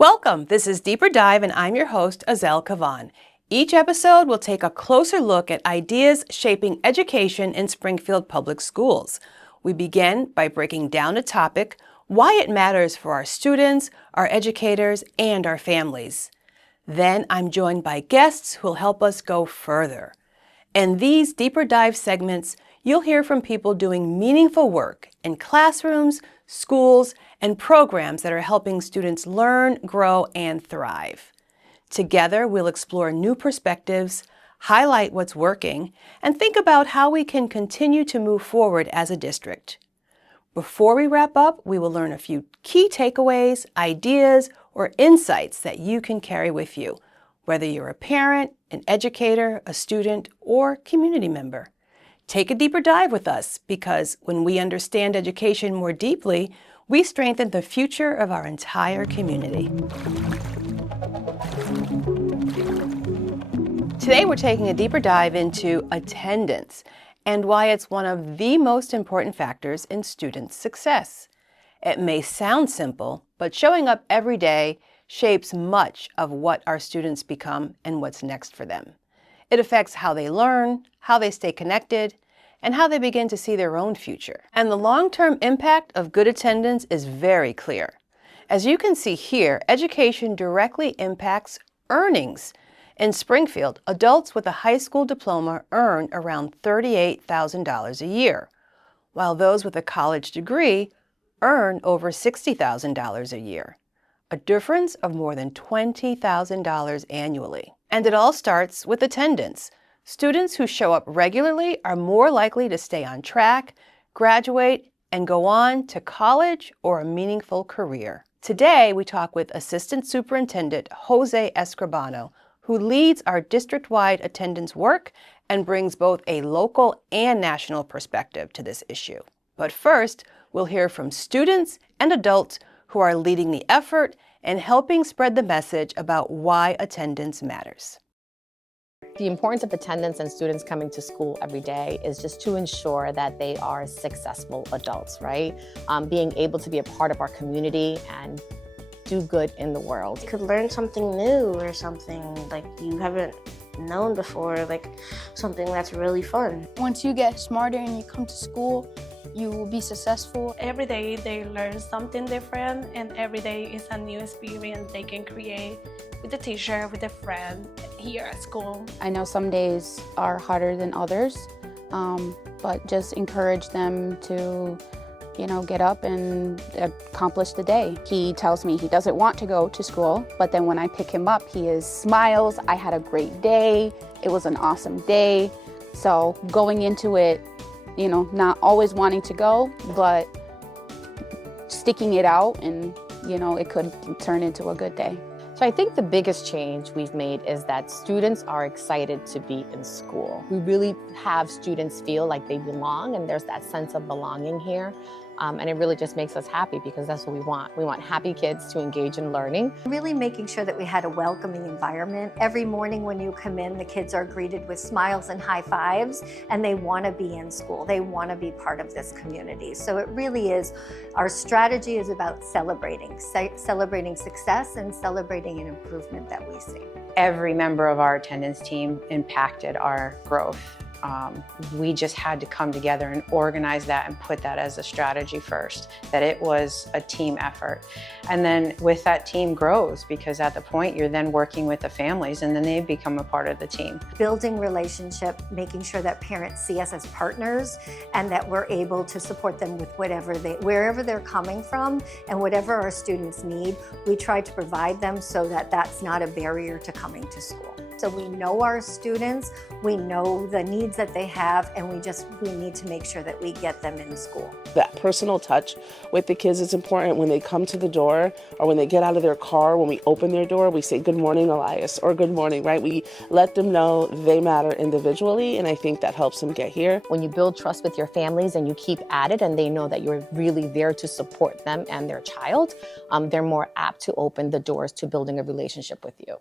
Welcome, this is Deeper Dive and I'm your host, Azell Cavaan. Each episode will take a closer look at ideas shaping education in Springfield Public Schools. We begin by breaking down a topic, why it matters for our students, our educators, and our families. Then I'm joined by guests who will help us go further. In these Deeper Dive segments, you'll hear from people doing meaningful work in classrooms, schools, and programs that are helping students learn, grow, and thrive. Together, we'll explore new perspectives, highlight what's working, and think about how we can continue to move forward as a district. Before we wrap up, we will learn a few key takeaways, ideas, or insights that you can carry with you, whether you're a parent, an educator, a student, or community member. Take a deeper dive with us because when we understand education more deeply, we strengthen the future of our entire community. Today we're taking a deeper dive into attendance and why it's one of the most important factors in students' success. It may sound simple, but showing up every day shapes much of what our students become and what's next for them. It affects how they learn, how they stay connected, and how they begin to see their own future. And the long-term impact of good attendance is very clear. As you can see here, education directly impacts earnings. In Springfield, adults with a high school diploma earn around $38,000 a year, while those with a college degree earn over $60,000 a year, a difference of more than $20,000 annually. And it all starts with attendance. Students who show up regularly are more likely to stay on track, graduate, and go on to college or a meaningful career. Today, we talk with Assistant Superintendent Jose Escribano, who leads our district-wide attendance work and brings both a local and national perspective to this issue. But first, we'll hear from students and adults who are leading the effort and helping spread the message about why attendance matters. The importance of attendance and students coming to school every day is just to ensure that they are successful adults, right? Being able to be a part of our community and do good in the world. You could learn something new or something like you haven't known before, like something that's really fun. Once you get smarter and you come to school, you will be successful. Every day they learn something different, and every day is a new experience they can create with the teacher, with a friend here at school. I know some days are harder than others, but just encourage them to get up and accomplish the day. He tells me he doesn't want to go to school, but then when I pick him up, he smiles, I had a great day, it was an awesome day. So going into it, not always wanting to go, but sticking it out and, it could turn into a good day. So I think the biggest change we've made is that students are excited to be in school. We really have students feel like they belong, and there's that sense of belonging here. And it really just makes us happy because that's what we want. We want happy kids to engage in learning. Really making sure that we had a welcoming environment. Every morning when you come in, the kids are greeted with smiles and high fives, and they want to be in school. They want to be part of this community. So it really is, our strategy is about celebrating success and celebrating an improvement that we see. Every member of our attendance team impacted our growth. We just had to come together and organize that and put that as a strategy first, that it was a team effort. And then with that team grows, because at the point you're then working with the families and then they become a part of the team. Building relationship, making sure that parents see us as partners and that we're able to support them with wherever they're coming from and whatever our students need, we try to provide them so that that's not a barrier to coming to school. So we know our students, we know the needs that they have, and we need to make sure that we get them in school. That personal touch with the kids is important. When they come to the door or when they get out of their car, when we open their door, we say, "Good morning, Elias," or "Good morning," right? We let them know they matter individually, and I think that helps them get here. When you build trust with your families and you keep at it and they know that you're really there to support them and their child, they're more apt to open the doors to building a relationship with you.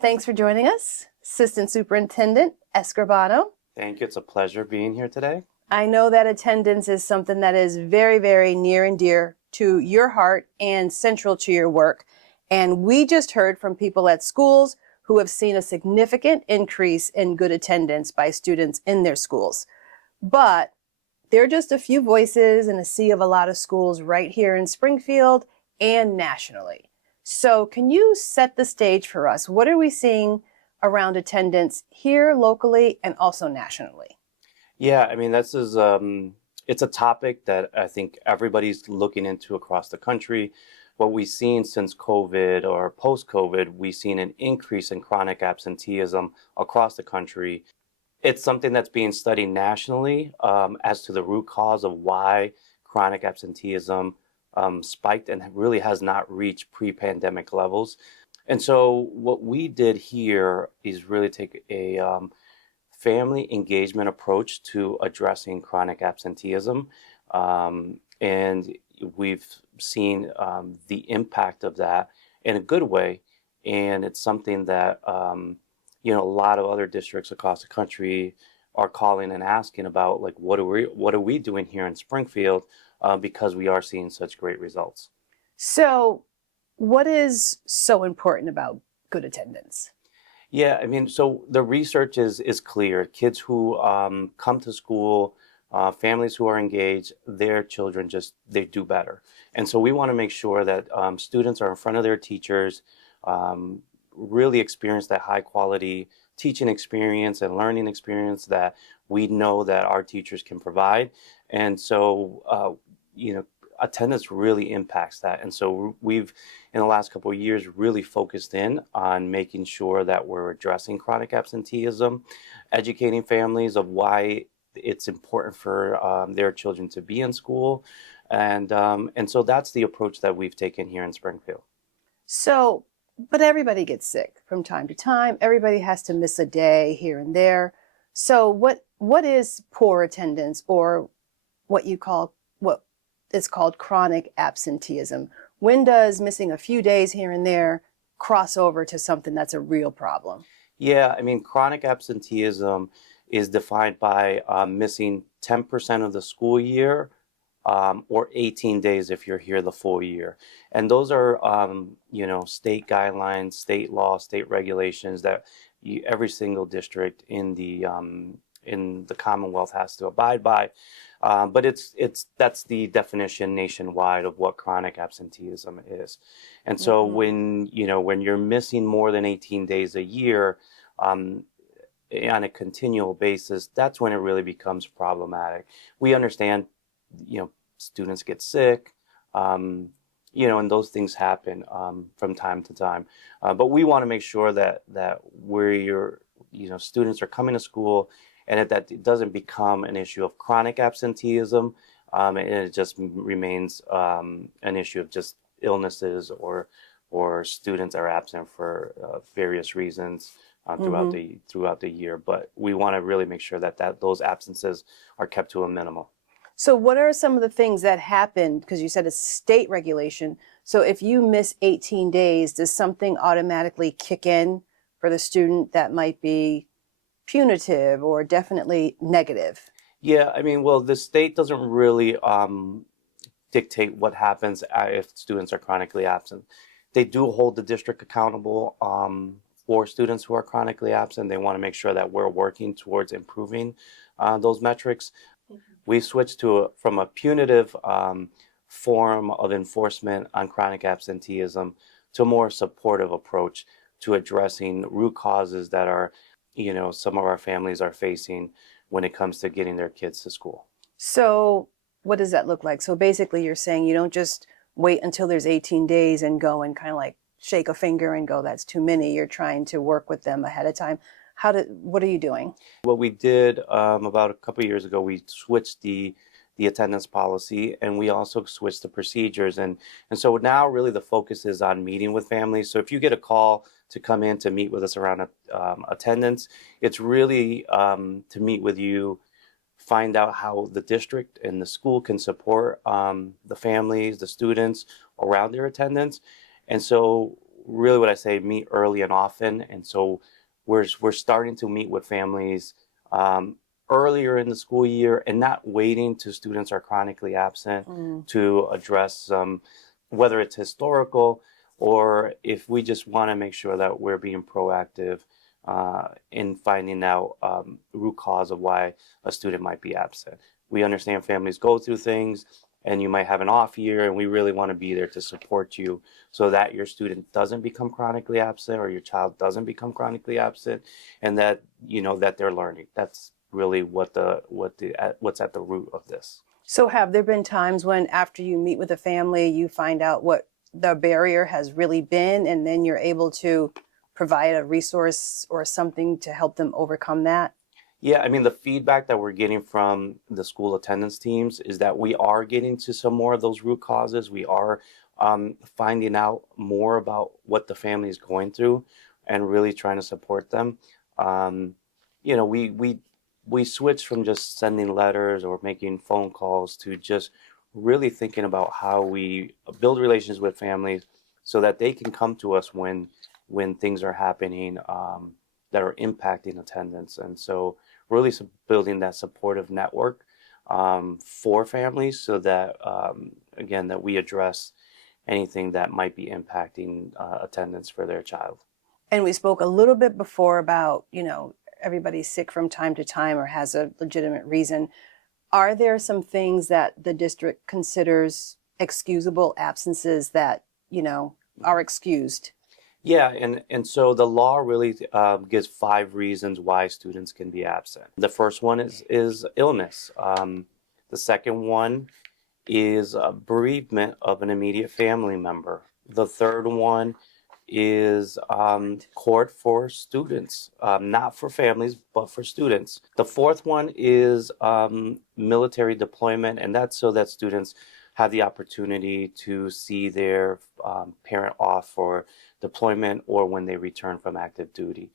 Thanks for joining us, Assistant Superintendent Escribano. Thank you. It's a pleasure being here today. I know that attendance is something that is very, very near and dear to your heart and central to your work. And we just heard from people at schools who have seen a significant increase in good attendance by students in their schools. But there are just a few voices in a sea of a lot of schools right here in Springfield and nationally. So can you set the stage for us? What are we seeing around attendance here locally and also nationally? Yeah, I mean, this is it's a topic that I think everybody's looking into across the country. What we've seen since COVID or post-COVID, we've seen an increase in chronic absenteeism across the country. It's something that's being studied nationally as to the root cause of why chronic absenteeism spiked and really has not reached pre-pandemic levels. And so what we did here is really take a family engagement approach to addressing chronic absenteeism. And we've seen the impact of that in a good way. And it's something that, a lot of other districts across the country are calling and asking about, like, what are we doing here in Springfield because we are seeing such great results. So what is so important about good attendance? Yeah, I mean, so the research is clear. Kids who come to school, families who are engaged, their children they do better. And so we want to make sure that students are in front of their teachers, really experience that high quality teaching experience and learning experience that we know that our teachers can provide. And so, attendance really impacts that. And so we've, in the last couple of years, really focused in on making sure that we're addressing chronic absenteeism, educating families of why it's important for their children to be in school. And so that's the approach that we've taken here in Springfield. So, but everybody gets sick from time to time. Everybody has to miss a day here and there. So what is poor attendance, or what is called chronic absenteeism? When does missing a few days here and there cross over to something that's a real problem? Yeah, I mean, chronic absenteeism is defined by missing 10% of the school year or 18 days if you're here the full year. And those are, state guidelines, state law, state regulations that every single district in the Commonwealth has to abide by. But that's the definition nationwide of what chronic absenteeism is. And so when you're missing more than 18 days a year on a continual basis, that's when it really becomes problematic. We understand, students get sick, and those things happen from time to time. But we want to make sure that where students are coming to school, and that it doesn't become an issue of chronic absenteeism, and it just remains an issue of just illnesses or students are absent for various reasons throughout the year. But we want to really make sure that those absences are kept to a minimum. So what are some of the things that happen? Because you said it's state regulation. So if you miss 18 days, does something automatically kick in for the student that might be punitive or definitely negative? Yeah, I mean, well, the state doesn't really dictate what happens if students are chronically absent. They do hold the district accountable for students who are chronically absent. They want to make sure that we're working towards improving those metrics. We switched from a punitive form of enforcement on chronic absenteeism to a more supportive approach to addressing root causes that are, some of our families are facing when it comes to getting their kids to school. So what does that look like? So basically you're saying you don't just wait until there's 18 days and go and kind of like shake a finger and go, that's too many. You're trying to work with them ahead of time. What are you doing? What we did about a couple of years ago, we switched the attendance policy, and we also switched the procedures. And so now really the focus is on meeting with families. So if you get a call to come in to meet with us around attendance, it's really to meet with you, find out how the district and the school can support the families, the students around their attendance. And so really what I say, meet early and often. And so we're starting to meet with families earlier in the school year and not waiting till students are chronically absent to address whether it's historical or if we just want to make sure that we're being proactive in finding out root cause of why a student might be absent. We understand families go through things, and you might have an off year, and we really want to be there to support you so that your student doesn't become chronically absent, or your child doesn't become chronically absent, and that that they're learning. That's really what's at the root of this. So have there been times when after you meet with a family, you find out what the barrier has really been, and then you're able to provide a resource or something to help them overcome that? Yeah, I mean, the feedback that we're getting from the school attendance teams is that we are getting to some more of those root causes. We are finding out more about what the family is going through and really trying to support them. We switched from just sending letters or making phone calls to just really thinking about how we build relations with families so that they can come to us when things are happening that are impacting attendance. And so really building that supportive network for families so that, again, that we address anything that might be impacting attendance for their child. And we spoke a little bit before about, everybody's sick from time to time or has a legitimate reason. Are there some things that the district considers excusable absences that, are excused? Yeah, and so the law really gives 5 reasons why students can be absent. The first one is illness. The second one is bereavement of an immediate family member. The third one is court for students, not for families, but for students. The fourth one is military deployment, and that's so that students have the opportunity to see their parent off for deployment or when they return from active duty.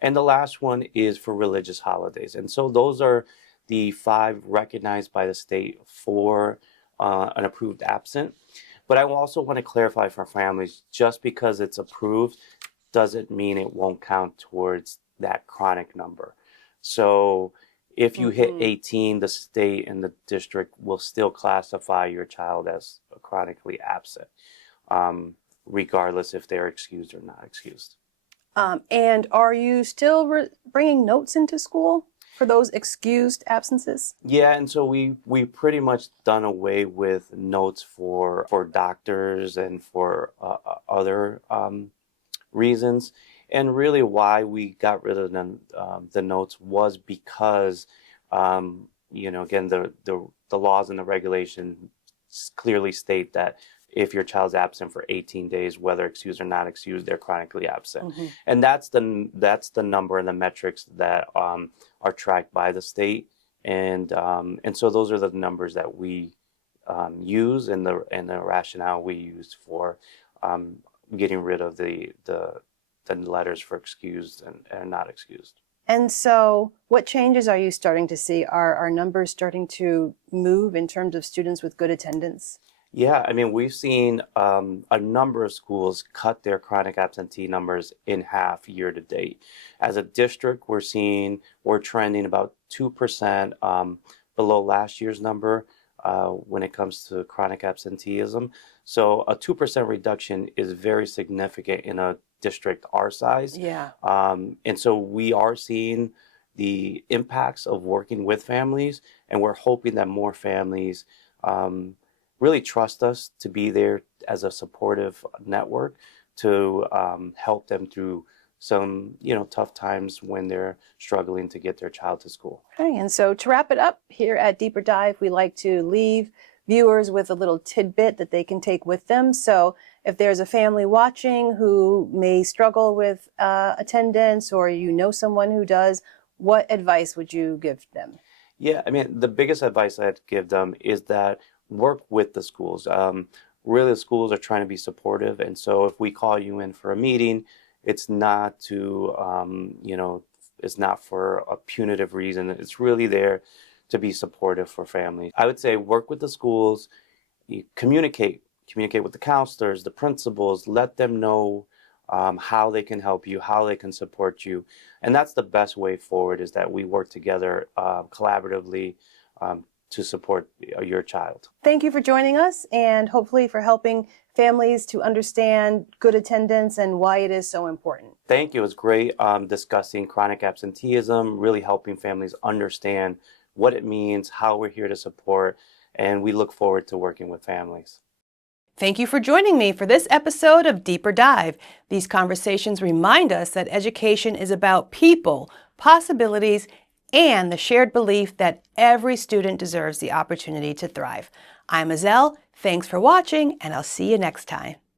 And the last one is for religious holidays. And so those are the 5 recognized by the state for an approved absent. But I also want to clarify for families, just because it's approved doesn't mean it won't count towards that chronic number. So if you hit 18, the state and the district will still classify your child as chronically absent, regardless if they're excused or not excused. And are you still bringing notes into school for those excused absences? Yeah, and so we pretty much done away with notes for doctors and for other reasons. And really why we got rid of the notes was because, again, the laws and the regulations clearly state that if your child's absent for 18 days, whether excused or not excused, they're chronically absent. And that's the number and the metrics that are tracked by the state. And so those are the numbers that we use and the rationale we used for getting rid of the letters for excused and not excused. And so what changes are you starting to see? Are our numbers starting to move in terms of students with good attendance? Yeah, I mean, we've seen a number of schools cut their chronic absentee numbers in half year to date. As a district, we're trending about 2% below last year's number when it comes to chronic absenteeism. So a 2% reduction is very significant in a district our size. Yeah. And so we are seeing the impacts of working with families, and we're hoping that more families really trust us to be there as a supportive network to help them through some, tough times when they're struggling to get their child to school. Okay, and so to wrap it up here at Deeper Dive, we like to leave viewers with a little tidbit that they can take with them. So if there's a family watching who may struggle with attendance, or someone who does, what advice would you give them? Yeah, I mean, the biggest advice I'd give them is that work with the schools. Really, the schools are trying to be supportive. And so if we call you in for a meeting, it's not to, it's not for a punitive reason. It's really there to be supportive for families. I would say work with the schools, communicate with the counselors, the principals, let them know how they can help you, how they can support you. And that's the best way forward, is that we work together collaboratively to support your child. Thank you for joining us and hopefully for helping families to understand good attendance and why it is so important. Thank you. It was great discussing chronic absenteeism, really helping families understand what it means, how we're here to support, and we look forward to working with families. Thank you for joining me for this episode of Deeper Dive. These conversations remind us that education is about people, possibilities, and the shared belief that every student deserves the opportunity to thrive. I'm Azell. Thanks for watching, and I'll see you next time.